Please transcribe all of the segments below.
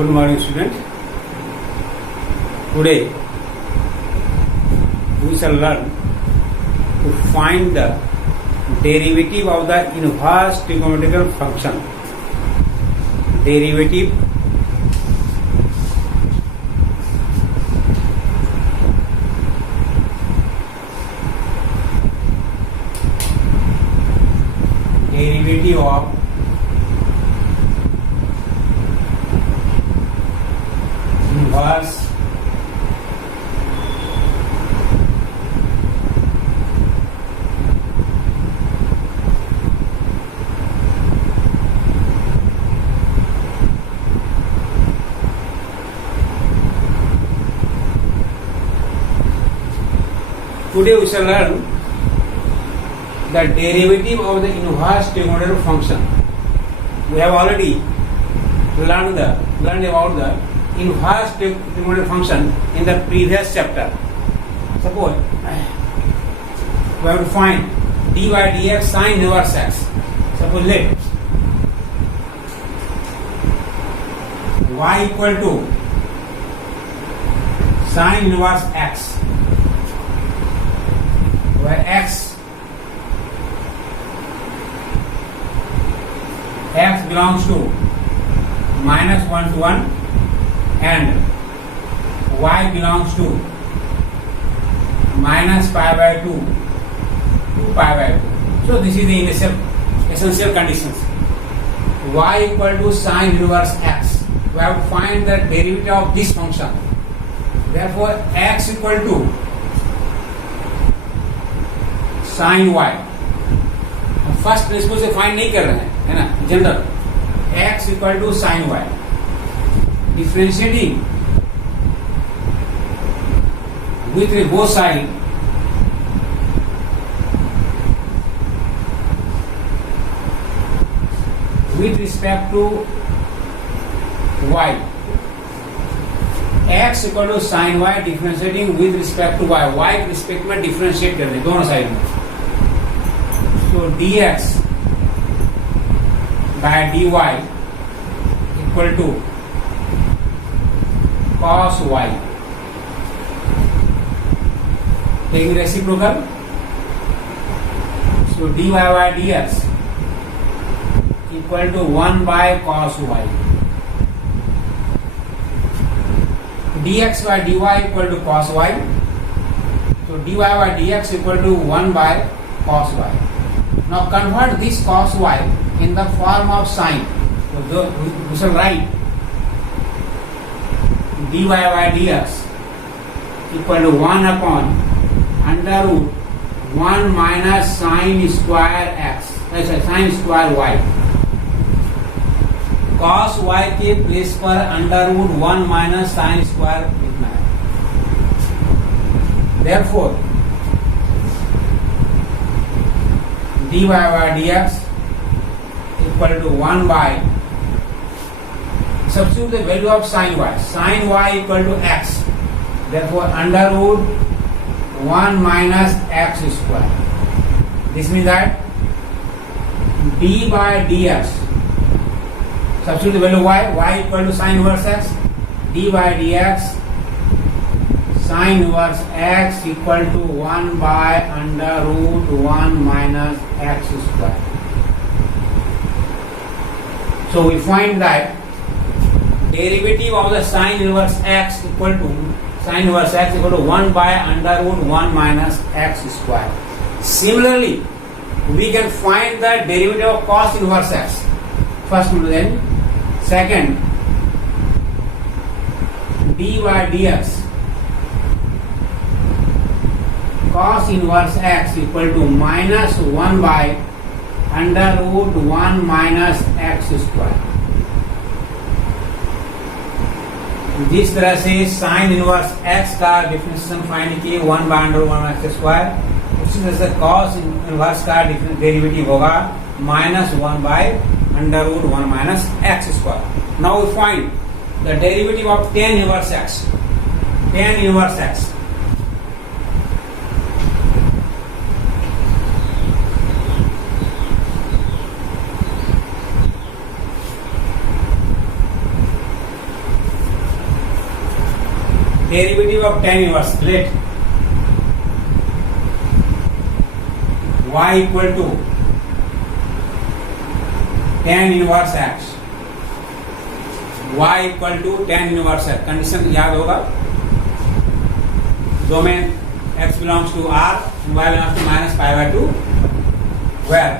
Good morning, students. Today we shall learn to find the derivative of the inverse trigonometrical function. Derivative of inverse Today we shall learn the derivative of the inverse trigonometric function. We have already learned about the inverse trigonometric function in the previous chapter. Suppose we have to find dy dx sin inverse x. Suppose let y equal to sin inverse x, where x belongs to -1 to 1 and y belongs to -pi/2 to pi/2. So this is the essential conditions. Y equal to sin inverse x. We have to find the derivative of this function. Therefore x equal to sin y. First principle से find नहीं कर रहे हैं, है ना, general. x equal to sign y. Differentiating with both side with respect to y. x equal to sign y डिफरेंशिएटिंग with respect to y. y के respect में डिफरेंशिएट कर दें दोनों साइड में. So dx by dy equal to cos y. Taking reciprocal, so dy by dx equal to 1 by cos y. Dx by dy equal to cos y. So dy by dx equal to 1 by cos y. Now convert this cos y in the form of sine. So we shall write dy by dx equal to 1 upon under root 1 minus sine square x, sine square y. Cos y के place पर under root 1 minus sine square लिखना है. Therefore dy by dx equal to 1 by, substitute the value of sin y. Sin y equal to x. Therefore under root 1 minus x square. This means that d by dx, substitute the value y. Y equal to sin inverse x. d by dx sin inverse x equal to 1 by under root 1 minus x square. So we find that derivative of the sin inverse x equal to 1 by under root 1 minus x square. Similarly, we can find the derivative of cos inverse x. First, then second, d by dx cos inverse x equal to minus 1 by under root 1 minus x square. जिस तरह से sine inverse x का differentiation find किए 1 by under 1 x square, उसी तरह से cos inverse का derivative होगा -1 by under root 1 minus x square. Now we find the derivative of tan inverse x. Tan inverse x. derivative of tan inverse. Let y equal to tan inverse x. Y equal to tan inverse x. Condition याद होगा. Domain x belongs to R and y belongs to minus pi by 2, where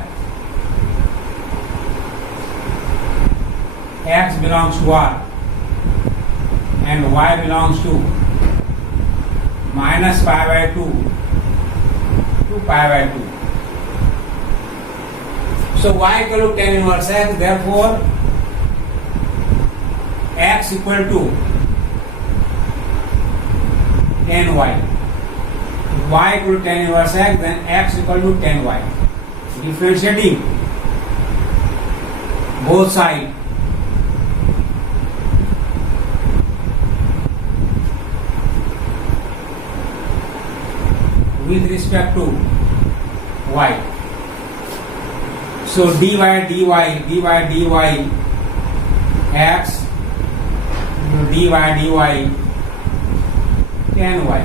x belongs to R and y belongs to minus pi by 2 to pi by 2. So y equal to tan inverse x, therefore x equal to tan y. Y equal to tan inverse x, then x equal to tan y. Differentiating both sides. With respect to y. So dy dy x dy tan y.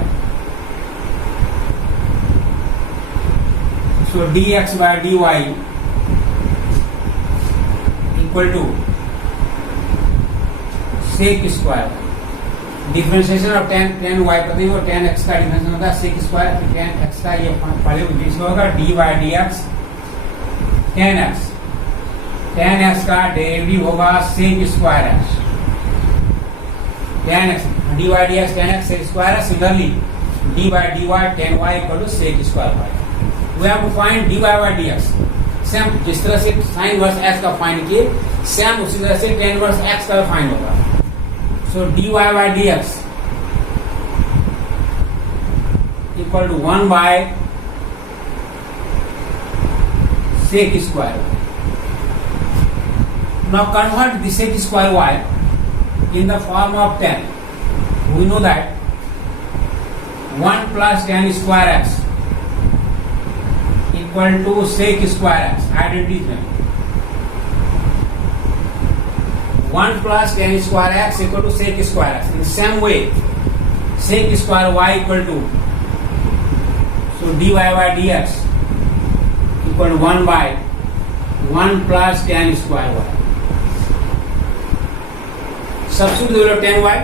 So dx by dy equal to sec square. Differentiation of tan y पता ही वो tan x का differentiation होता है sec square, फिर tan x का ये पहले जिसमें होगा dy dx tan x का डेरिवेटिव होगा sec square x. tan x dy dx tan x sec square. Similarly dy tan y equal to sec square y. We have to find dy by dx. Same जिस तरह से sin inverse x का find किए, same उसी तरह से tan inverse x का find होगा. So dy by dx equal to 1 by sec square. Now convert the sec square y in the form of tan. We know that 1 plus tan square x equal to sec square x. Identity. 1 plus tan square x equal to sec square x. In the same way, sec square y equal to, so dy by dx equal to 1 by 1 plus tan square y. Substitute the value of tan y.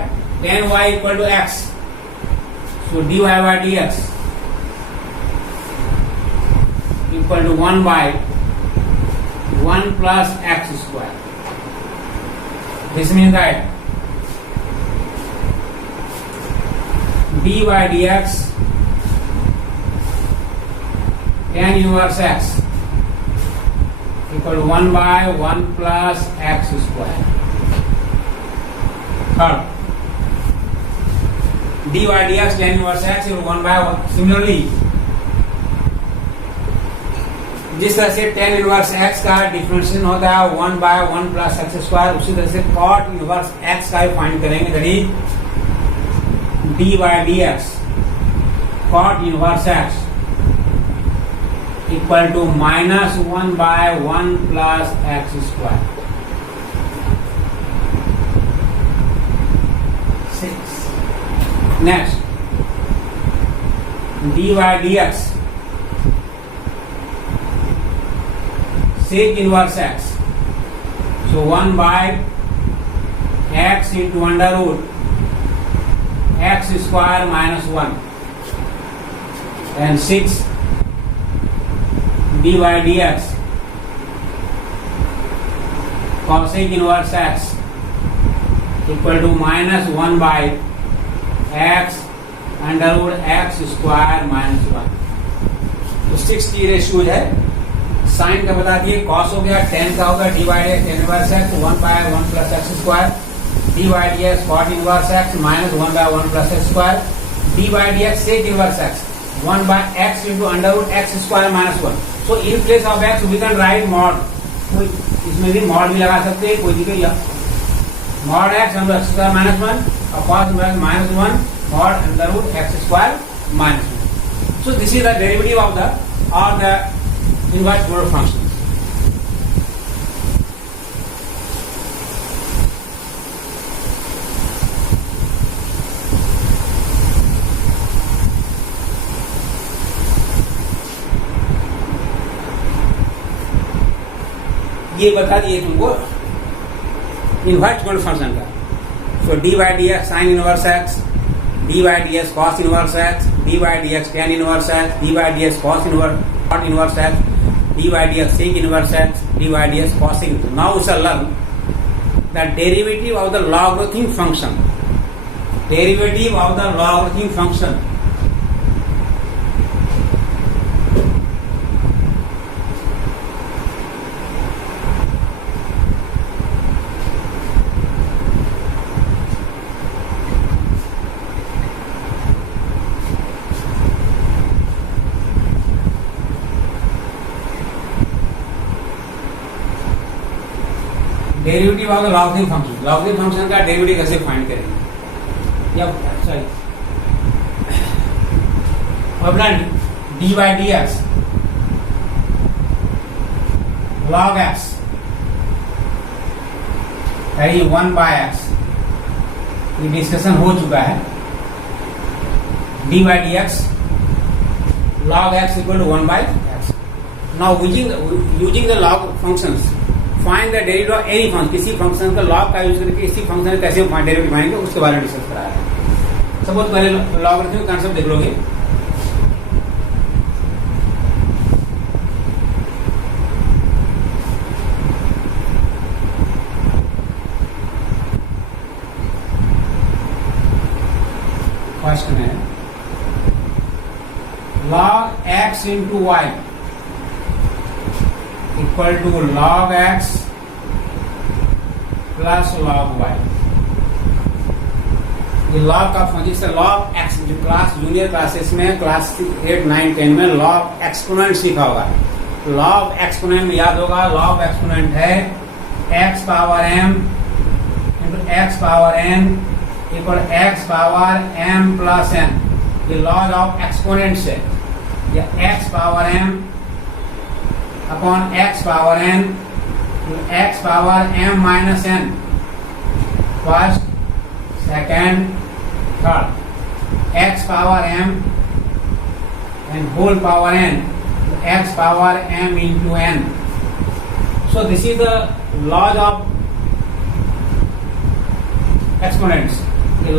Tan y equal to x. So dy by dx equal to 1 by 1 plus x square. This means that dy by dx tan inverse x equal to 1 by 1 plus x square. Third, dy by dx tan inverse x equal to 1 by 1. Similarly, जिस तरह से tan inverse x का differentiation होता है 1 by 1 plus x square, उसी तरह से cot inverse x का भी फाइंड करेंगे. That is dy by dx cot inverse x equal to minus 1 by 1 plus x square. 6. Next, dy by dx sec inverse x. So 1 by x into under root x square minus 1. And 6 dy dx cosec inverse x equal to minus 1 by x under root x square minus 1. तो 6 की ratio है. Sign का बता दिए. Cos हो गया, tan का होगा dy dx tan inverse x 1 by 1 plus x square. dy dx cot inverse x minus 1 by 1 plus x square. dy dx sec inverse x 1 by x into under root x square minus 1. So in place of x we can write mod. इसमें भी mod भी लगा सकते हैं, कोई दिक्कत या mod x under x square minus 1 और cos inverse minus 1 mod under root x square minus 1. So this is the derivative of the or the inverse mode functions. ये बता दिए तुमको इनवर्स फंक्शन का। So D by D X sine inverse X, D by D X cos inverse X, D by D X tan inverse X, D by D X cos inverse X, D by D X sec inverse X, D by D X cos inverse. Now we shall learn the derivative of the logarithmic function. Derivative of the logarithmic function. Derivative of the logarithmic function. Logarithmic function का derivative कैसे find करेंगे? या sorry d by D x log x है 1 by x, ये discussion हो चुका है। D by D x log x equal to 1 by x. Now using the log functions find the derivative of any function. किसी function का log का use करके इसी फंक्शन का कैसे डेरिवेटिव फाइंड करेंगे उसके बारे में डिस्कस कराया है। सबसे पहले लॉगरिथमिक कांसेप्ट देख लोगे। फर्स्ट में log x into y equal to log x plus log y। ये log का फंक्शन से log x जो क्लास जूनियर क्लासेस में क्लास 8, 9, 10 में log एक्सपोनेंट सीखा होगा। log एक्सपोनेंट में याद होगा, log एक्सपोनेंट है x power m into x power n equal x power m plus n। ये log ऑफ एक्सपोनेंट से या x power m upon x power n x power m minus n first second third x power m and whole power n x power m into n। So this is the log of exponents. The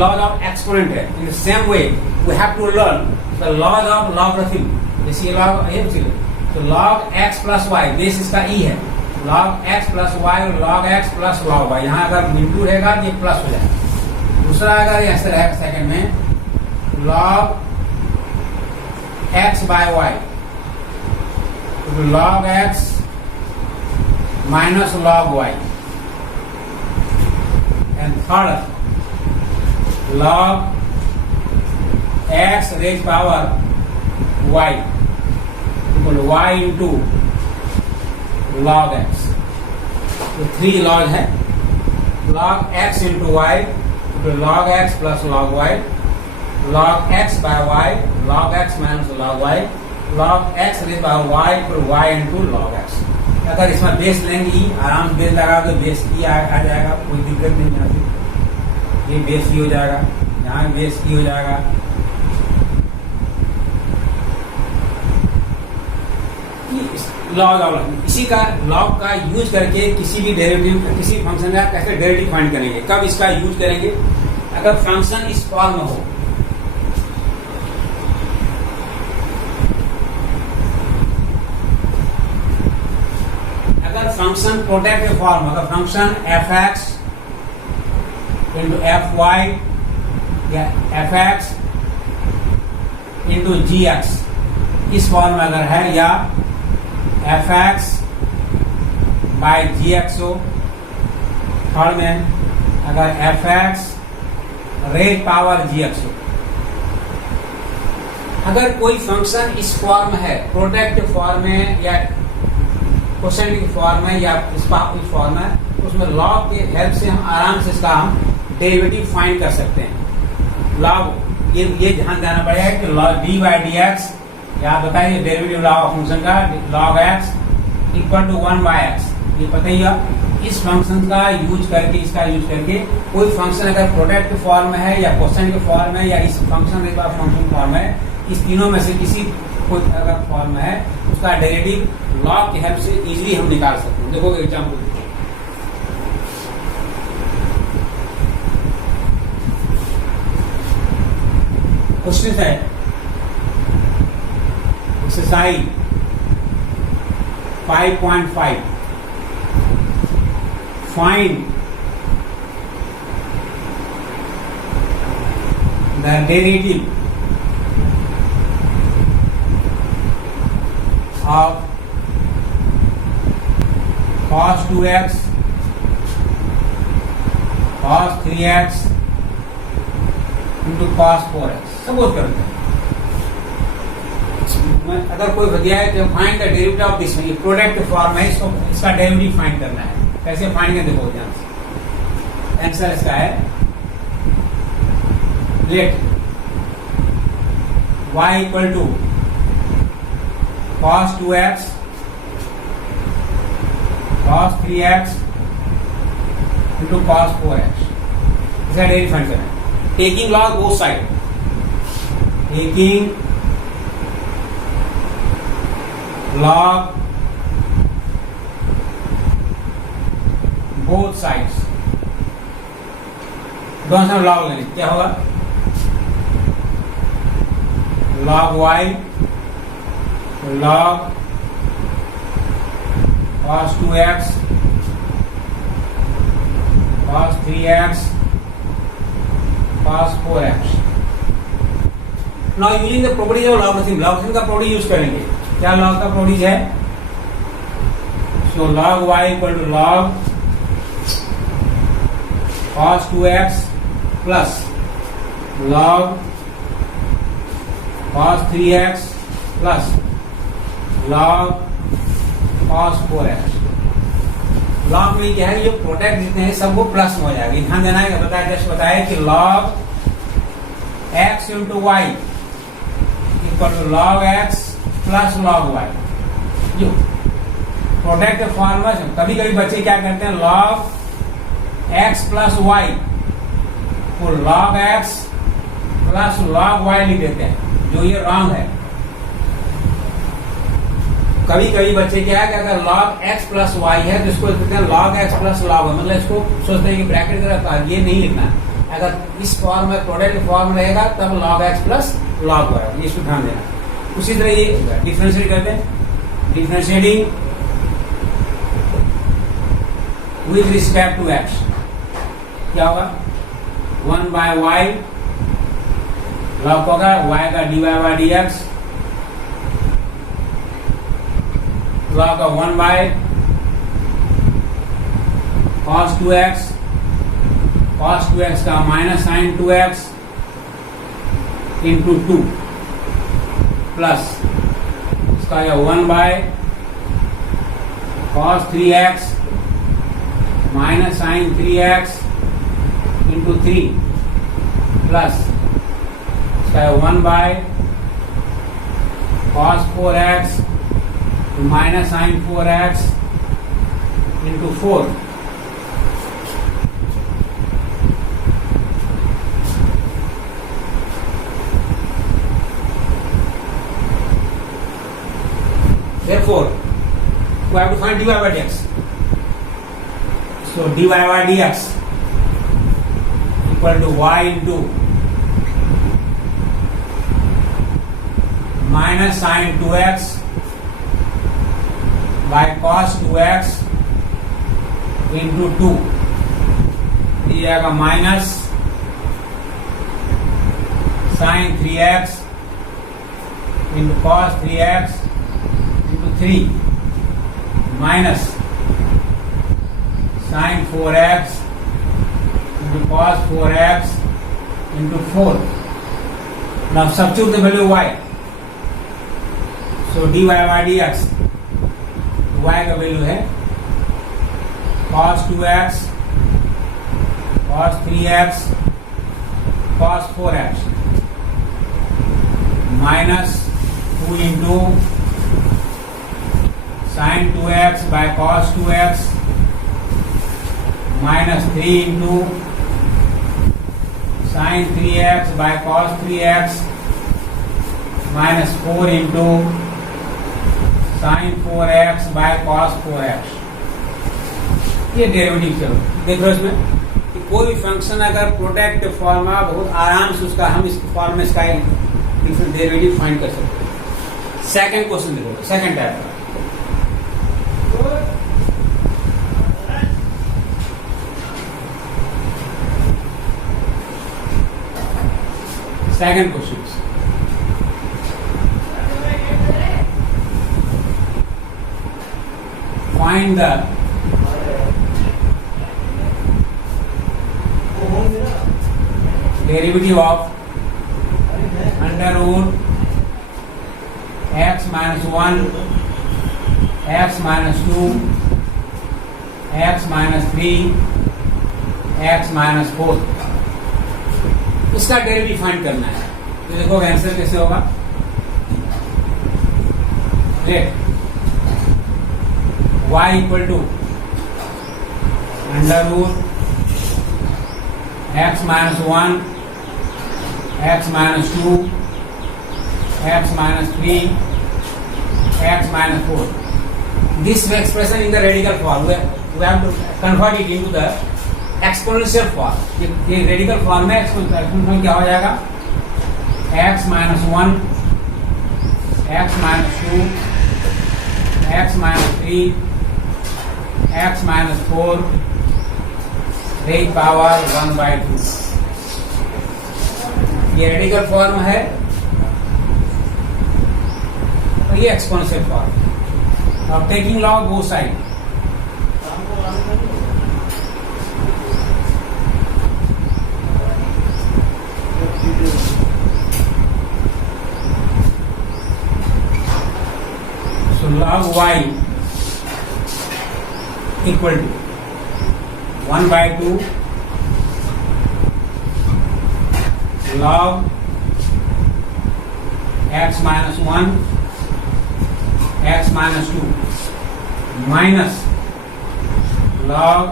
log of exponent है। In the same way we have to learn the log of logarithm। जैसे log तो log x plus y base इसका e है। log x plus y और log x plus log y। यहाँ अगर into रहेगा तो ये प्लस हो जाएगा। दूसरा अगर ऐसे रहेगा सेकंड में log x बाय y तो log x minus log y and third log x raise power y equal y into log x। तो 3 log है। log x into y equal log x plus log y, log x by y, log x minus log y, log x raise power y equal y into log x। अगर इसमें base लेंगे ई आराम से base लगा तो base ई आ जाएगा, कोई दिक्कत नहीं आती। ये बेस ई हो जाएगा, यहाँ बेस ई हो जाएगा। लॉग इसी का लॉग का यूज करके किसी भी डेरिवेटिव किसी फंक्शन का कैसे डेरिवेटिव फाइंड करेंगे। कब इसका यूज करेंगे? अगर फंक्शन इस फॉर्म में हो। अगर फंक्शन प्रोडक्ट फॉर्म, अगर फंक्शन f(x) इंटू fy या f(x) इंटू gx इस फॉर्म में अगर है, या f(x) बाय gx हो। थर्ड में अगर f(x) रेज पावर gx हो। अगर कोई फंक्शन इस फॉर्म है, प्रोडक्ट फॉर्म में या क्वेश्चन की फॉर्म में या इस फॉर्म है, उसमें लॉग के हेल्प से हम आराम से इसका हम डेरिवेटिव फाइंड कर सकते हैं। लॉग ये ध्यान देना पड़ेगा कि log d by D x, या बताइए डेरिवेटिव लॉग फंक्शन का log x equal to 1 by x। ये पता ही है। इस फंक्शन का यूज करके, इसका यूज करके कोई फंक्शन अगर प्रोडक्ट फॉर्म में है या क्वेश्चन के फॉर्म में या इस फंक्शन फॉर्म है, इस तीनों में से किसी कोई अगर फॉर्म है उसका डेरिवेटिव लॉग की हेल्प से इजीली हम निकाल सकते हैं। देखो एग्जाम्पल, क्वेश्चन है exercise 5.5 find the derivative of cos 2x cos 3x into cos 4x। Suppose करते हैं अगर कोई दिया है तो find the derivative of this, ये प्रोडक्ट फॉर्म है, इसको इसका डेरिवेटिव फाइंड करना है। कैसे फाइंड करें देखो ध्यान से। आंसर इसका है let y equal to cos 2x cos 3x into cos 4x, इसका डेरिवेटिव फाइंड करना है। Taking log both side, taking log both sides, दोनों साइड log लेंगे, क्या होगा log y log cos 2x cos 3x cos 4x। now using the properties of logarithm, logarithm का property use करेंगे। क्या log का property है? so log y equal to log cos 2x plus log cos 3x plus log cos 4x। log में क्या है, ये product जितने हैं सब वो प्लस में हो जाएगा। ध्यान देना है, बताया जस्ट बताया कि log x into y equal to log x plus log y। जो प्रोडक्ट फॉर्म है, कभी कभी बच्चे क्या करते हैं log x प्लस y को log x plus log y लिख देते हैं, जो ये रॉन्ग है। कभी कभी बच्चे क्या है कि अगर log x प्लस y है तो इसको लिखते हैं log x plus log y, मतलब इसको सोचते हैं कि ब्रैकेट की तरफ ये नहीं लिखना है। अगर इस फॉर्म में प्रोडक्ट फॉर्म रहेगा तब log x plus log y, ये इसको ध्यान देना। उसी तरह ये डिफरेंशिएट करते हैं, differentiating with respect to x, क्या होगा 1 बाय y log होगा y का dy बाय dx log का 1 बाय cos 2x का minus sign 2x into 2 plus इसका 1 by cos 3x minus sine 3x into 3 plus इसका 1 by cos 4x minus sine 4x into 4। Therefore, we have to find dy by dx. So dy by dx equal to y into minus sin 2x by cos 2x into 2। ये आएगा minus sin 3x into cos 3x 3 minus sin 4x into cos 4x into 4। Now substitute the value y, so dy by dx, y का value है cos 2x cos 3x cos 4x minus 2 into sin 2x by cos 2x minus 3 into sin 3x by cos 3x minus 4 into sine 4x by cos 4x। ये derivative चलो देखो इसमें कि कोई भी function अगर प्रोडक्ट फॉर्म में बहुत आराम से उसका हम इस फॉर्म में इसका डिफरेंट डेरिवेटिव फाइंड कर सकते हैं। सेकंड क्वेश्चन देखो, सेकंड टाइप का second question. Find the derivative of under root x minus 1, x minus 2, x minus 3, x minus 4। इसका डेरिवेटिव फाइंड करना है। तो देखो आंसर कैसे होगा। y equal to under root x minus 1, x minus 2, x minus 3, x minus 4। This expression in the radical form we have to convert it into the exponential form. ये radical form में exponential क्या हो जाएगा, x minus 1, x minus 2, x minus 3, x minus 4 raise power 1/2। ये radical form है और ये exponential form. अब taking log both side, log y equal to 1/2 log x minus 1, x minus 2 minus log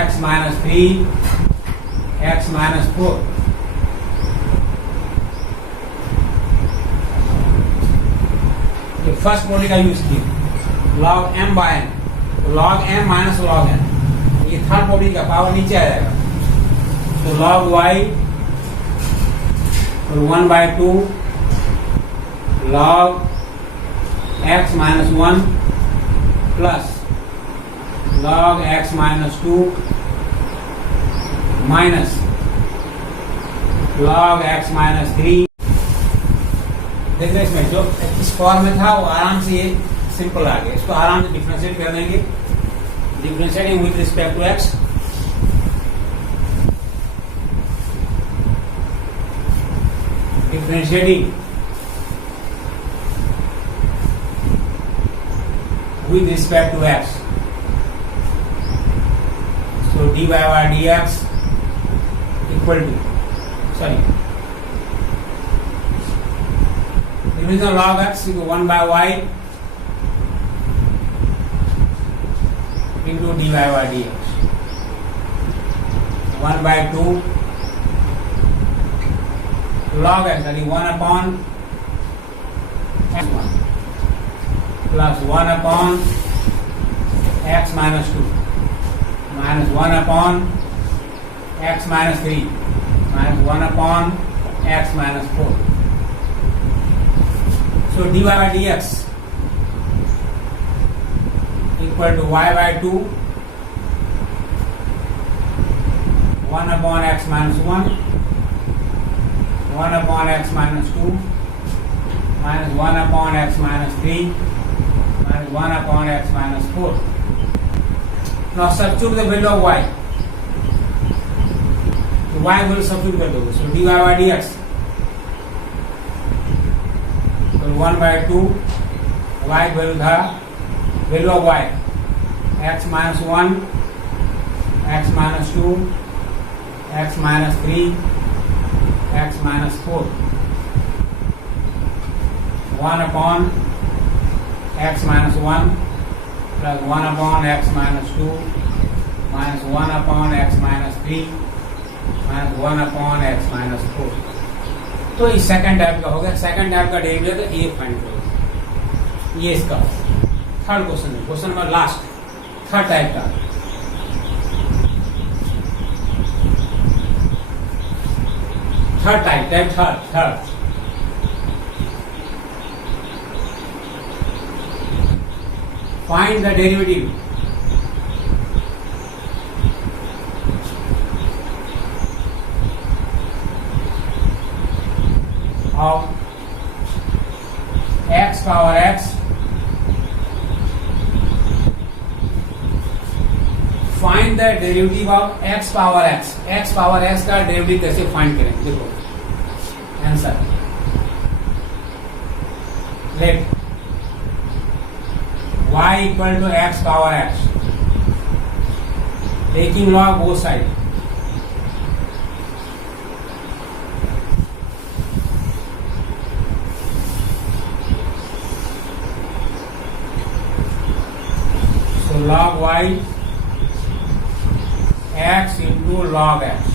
x minus 3, x minus 4। First property का use किया log m by n, log m minus log n। ये third property का power नीचे आ जाएगा। तो log y और 1/2 log x minus 1 plus log x minus 2 minus log x minus 3। देखिए इसमें जो इस फॉर्म में था वो आराम से ये सिंपल आ गया। इसको आराम से डिफरेंशिएट कर देंगे, differentiating with respect to x. Differentiating with respect to x, so dy by dx equal to division log x equal 1 by y into dy by dx। 1/2 log x, that is 1 upon x1 plus 1 upon x minus 2 minus 1 upon x minus 3 minus 1 upon x minus 4। So dy by dx equal to y/2 1 upon x minus 1, 1 upon x minus 2 minus 1 upon x minus 3 minus 1 upon x minus 4। Now substitute the value of y। तो y will substitute कर दोगे। So dy by dx 1/2 y value था value of y x minus 1, x minus 2, x minus 3, x minus 4। 1 upon x minus 1 plus 1 upon x minus 2 minus 1 upon x minus 3 minus 1 upon x minus 4। तो इस second type का हो गया। Second type का derivative तो ये find करो, ये इसका थर्ड क्वेश्चन है, question number last, third type का। Third type third find the derivative of x power x, find the derivative of x power x। x power x का derivative कैसे फाइंड करें, देखो answer, let y equal to x power x, taking log both side, log y x into log x,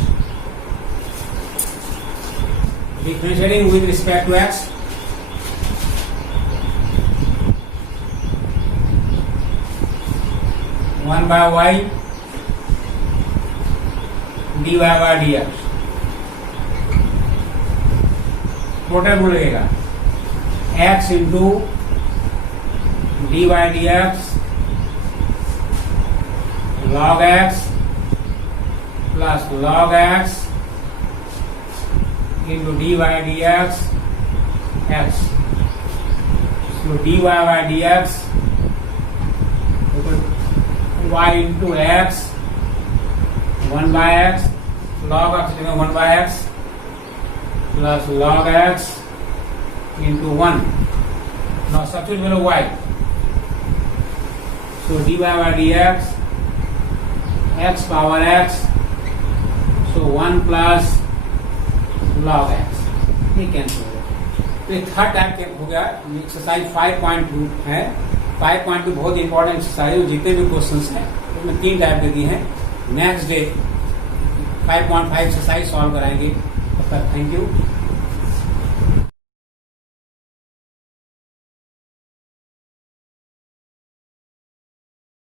differentiating with respect to x, one by y dy by dx, total बोलेगा x into dy dx log x plus log x into dy dx x. So dy by dx equal y into x, 1 by x, log x 1 by x plus log x into 1. Now substitute value y. So dy by dx x power x, so 1 plus log x, ये cancel हो गया। तो ये third type के हो गया। Exercise 5.2 है। 5.2 बहुत इंपॉर्टेंट एक्सरसाइज, जितने भी क्वेश्चंस हैं उसमें 3 टाइप के दिए हैं। नेक्स्ट डे 5.5 एक्सरसाइज सॉल्व कराएंगे। तब तक थैंक यू।